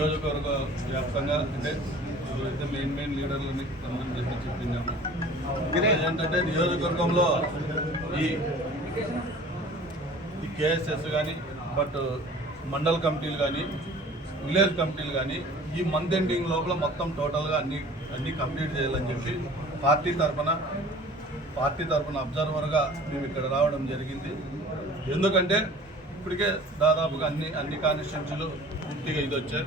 నియోజకవర్గ వ్యాప్తంగా అంటే ఇప్పుడైతే మెయిన్ లీడర్లని కొంతమంది చెప్పినాము. ఏంటంటే నియోజకవర్గంలో ఈ కేఎస్ఎస్ కానీ మండల కమిటీలు కానీ విలేజ్ కమిటీలు కానీ ఈ మంత్ ఎండింగ్ లోపల మొత్తం టోటల్గా అన్నీ కంప్లీట్ చేయాలని చెప్పి పార్టీ తరఫున అబ్జర్వర్గా మేము ఇక్కడ రావడం జరిగింది. ఎందుకంటే ఇప్పటికే దాదాపుగా అన్ని కాన్స్టిట్యున్సీలు పూర్తిగా ఇది వచ్చాయి.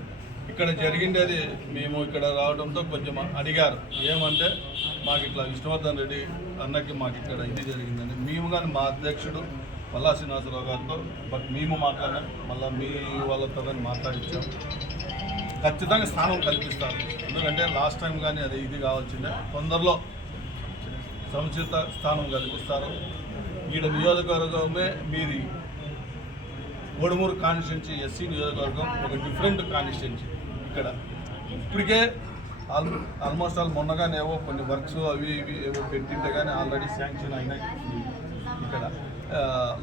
ఇక్కడ జరిగిండేది మేము ఇక్కడ రావడంతో కొంచెం అడిగారు, ఏమంటే మాకు ఇట్లా విష్ణువర్ధన్ రెడ్డి అన్నకి మాకు ఇక్కడ ఇది జరిగిందని. మేము కానీ మా అధ్యక్షుడు మల్లా శ్రీనివాసరావు గారితో మేము మాట్లాడాం, మళ్ళీ మీ వాళ్ళతో కానీ మాట్లాడించాం. ఖచ్చితంగా స్థానం కల్పిస్తారు. ఎందుకంటే లాస్ట్ టైం కానీ అది ఇది కావాల్సిందే. తొందరలో సముచిత స్థానం కల్పిస్తారు. ఈడ నియోజకవర్గమే మీది కోడుమూరు కాన్స్టిట్యున్సీ ఎస్సీ నియోజకవర్గం ఒక డిఫరెంట్ కాన్స్టిట్యున్సీ. ఇక్కడ ఇప్పటికే ఆల్మోస్ట్ మొన్నగానే ఏవో కొన్ని వర్క్స్ అవి ఇవి ఏవో పెట్టింటే కానీ ఆల్రెడీ శాంక్షన్ అయినాయి. ఇక్కడ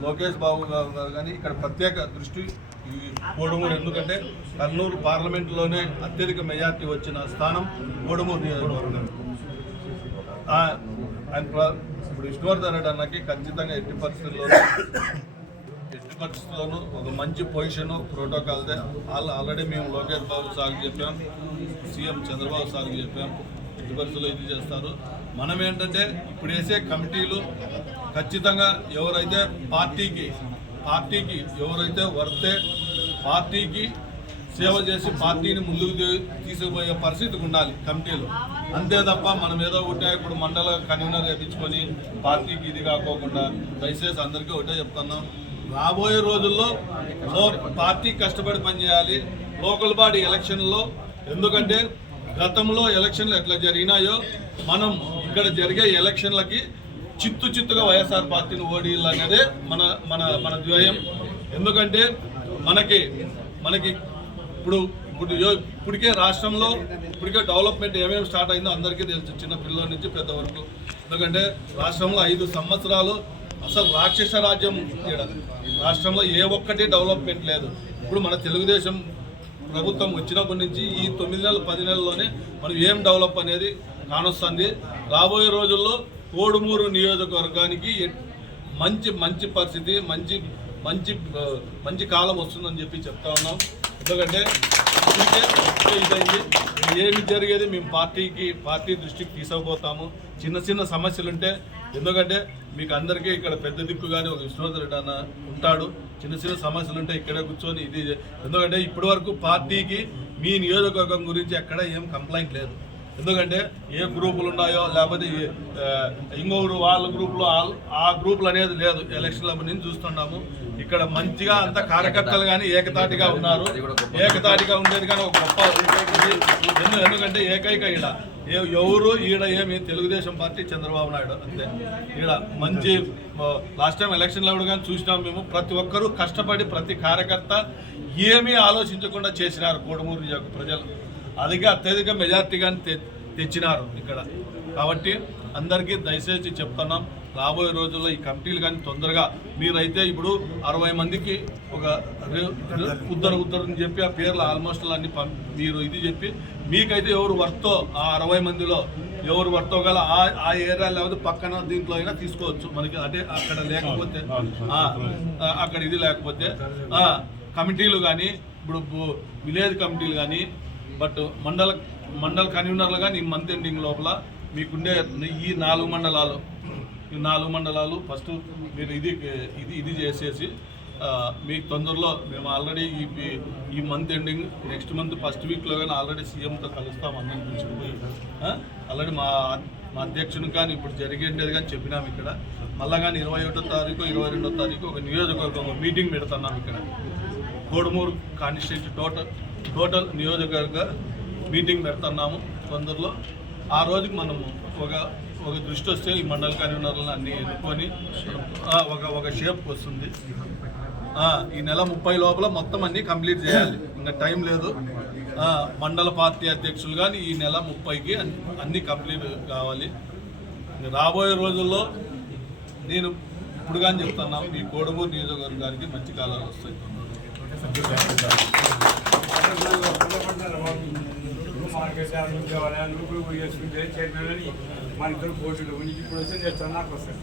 లోకేష్ బాబు గారు కానీ ఇక్కడ ప్రత్యేక దృష్టి ఈ కోడుమూరు, ఎందుకంటే కర్నూలు పార్లమెంటులోనే అత్యధిక మెజార్టీ వచ్చిన స్థానం కోడుమూరు నియోజకవర్గం. ఆయన ఇప్పుడు విష్ణువర్ధన్ రెడ్డి అన్నకి ఖచ్చితంగా ఎట్టి పరిస్థితుల్లోనూ ఒక మంచి పొజిషను ప్రోటోకాల్దే. ఆల్రెడీ మేము లోకేష్ బాబు సార్కి చెప్పాం, సీఎం చంద్రబాబు సార్కి చెప్పాం, ఎట్టి పరిస్థితుల్లో ఇది చేస్తారు. మనం ఏంటంటే ఇప్పుడు వేసే కమిటీలు ఖచ్చితంగా ఎవరైతే పార్టీకి ఎవరైతే వర్తే పార్టీకి సేవ చేసి పార్టీని ముందుకు తీసుకుపోయే పరిస్థితికి ఉండాలి కమిటీలు. అంతే తప్ప మనం ఏదో ఒకటే ఇప్పుడు మండల కన్వీనర్ వేయించుకొని పార్టీకి ఇది కాకోకుండా దయచేసి అందరికీ ఒకటే చెప్తున్నాం, రాబోయే రోజుల్లో పార్టీ కష్టపడి పనిచేయాలి. లోకల్ బాడీ ఎలక్షన్లో, ఎందుకంటే గతంలో ఎలక్షన్లు ఎట్లా జరిగినాయో మనం ఇక్కడ జరిగే ఎలక్షన్లకి చిత్తుగా వైఎస్ఆర్ పార్టీని ఓడియాలనేదే మన ధ్యేయం. ఎందుకంటే మనకి ఇప్పటికే రాష్ట్రంలో డెవలప్మెంట్ ఏమేమి స్టార్ట్ అయిందో అందరికీ తెలుసు, చిన్న పిల్లల నుంచి పెద్ద వరకు. ఎందుకంటే రాష్ట్రంలో 5 సంవత్సరాలు అసలు రాక్షస రాజ్యం. రాష్ట్రంలో ఏ ఒక్కటి డెవలప్మెంట్ లేదు. ఇప్పుడు మన తెలుగుదేశం ప్రభుత్వం వచ్చినప్పటి నుంచి ఈ 9 నెలలు 10 నెలల్లోనే మనం ఏం డెవలప్ అనేది కానొస్తుంది. రాబోయే రోజుల్లో కోడుమూరు నియోజకవర్గానికి మంచి పరిస్థితి, మంచి కాలం వస్తుందని చెప్పి చెప్తా ఉన్నాం. ఎందుకంటే ఇదైంది, ఏమి జరిగేది మేము పార్టీ దృష్టికి తీసుకుపోతాము. చిన్న సమస్యలుంటే, ఎందుకంటే మీకు అందరికీ ఇక్కడ పెద్ద దిక్కుగానే ఒక విష్ణువర్ధన్ రెడ్డి అన్న ఉంటాడు. చిన్న సమస్యలుంటే ఇక్కడే కూర్చొని ఇది, ఎందుకంటే ఇప్పటి వరకు పార్టీకి మీ నియోజకవర్గం గురించి ఎక్కడ ఏం కంప్లైంట్ లేదు. ఎందుకంటే ఏ గ్రూపులు ఉన్నాయో లేకపోతే ఇంకొకరు వాళ్ళ గ్రూపులో ఆ గ్రూపులు అనేది లేదు. ఎలక్షన్ల నుంచి చూస్తున్నాము ఇక్కడ మంచిగా అంత కార్యకర్తలు కానీ ఏకతాటిగా ఉన్నారు. ఏకతాటిగా ఉండేది కానీ ఒక గొప్ప, ఎందుకంటే ఏకైక ఎవరు ఏమి తెలుగుదేశం పార్టీ చంద్రబాబు నాయుడు అంతే. మంచి లాస్ట్ టైం ఎలక్షన్లో కానీ చూసినాం మేము. ప్రతి ఒక్కరూ కష్టపడి ప్రతి కార్యకర్త ఏమీ ఆలోచించకుండా చేసినారు కోడుమూరు ప్రజలు. అదిగా అత్యధిక మెజార్టీ కానీ తెచ్చినారు ఇక్కడ. కాబట్టి అందరికీ దయచేసి చెప్తున్నాం, రాబోయే రోజుల్లో ఈ కమిటీలు కానీ తొందరగా మీరైతే ఇప్పుడు 60 మందికి ఒక ఉద్దరని చెప్పి ఆ పేర్లు ఆల్మోస్ట్ అన్ని మీరు ఇది చెప్పి మీకైతే ఎవరు వర్తో ఆ 60 మందిలో ఎవరు వర్తో గల ఆ ఏరియా లేకపోతే పక్కన దీంట్లో అయినా తీసుకోవచ్చు. మనకి అంటే అక్కడ లేకపోతే అక్కడ ఇది లేకపోతే కమిటీలు కానీ ఇప్పుడు విలేజ్ కమిటీలు కానీ మండల కన్వీనర్లు కానీ ఈ మంత్ ఎండింగ్ లోపల మీకుండే ఈ 4 మండలాలు ఫస్ట్ మీరు ఇది చేసేసి మీకు తొందరలో మేము ఆల్రెడీ ఈ month ending next month first వీక్లో కానీ ఆల్రెడీ సీఎంతో కలుస్తాం. అందరిని పిలిచిపోయి ఆల్రెడీ మా అధ్యక్షుని కానీ ఇప్పుడు జరిగేది కానీ చెప్పినాము. ఇక్కడ మళ్ళా కానీ 21వ తారీఖు 22వ తారీఖు ఒక నియోజకవర్గం మీటింగ్ పెడుతున్నాం. ఇక్కడ కోడుమూరు కాన్స్టిట్యున్సీ టోటల్ నియోజకవర్గ మీటింగ్ పెడుతున్నాము తొందరలో. ఆ రోజుకి మనము ఒక దృష్టి వస్తే ఈ మండల కన్వీనర్లను అన్నీ ఎన్నుకొని ఒక షేప్కి వస్తుంది. ఈ నెల 30 లోపల మొత్తం అన్నీ కంప్లీట్ చేయాలి, ఇంకా టైం లేదు. మండల పార్టీ అధ్యక్షులు కానీ ఈ నెల 30కి అన్నీ కంప్లీట్ కావాలి. రాబోయే రోజుల్లో నేను ఇప్పుడు కానీ చెప్తున్నాను, ఈ కోడుమూరు నియోజకవర్గానికి మంచి కాలాలు వస్తాయి. మనకైతే అది ఉద్యోగాలు నువ్వు చేసుకుంటే చైర్మన్ అని మన ఇద్దరు పోటీలు ఇప్పుడు వచ్చి చేస్తాను నాకు వస్తాను.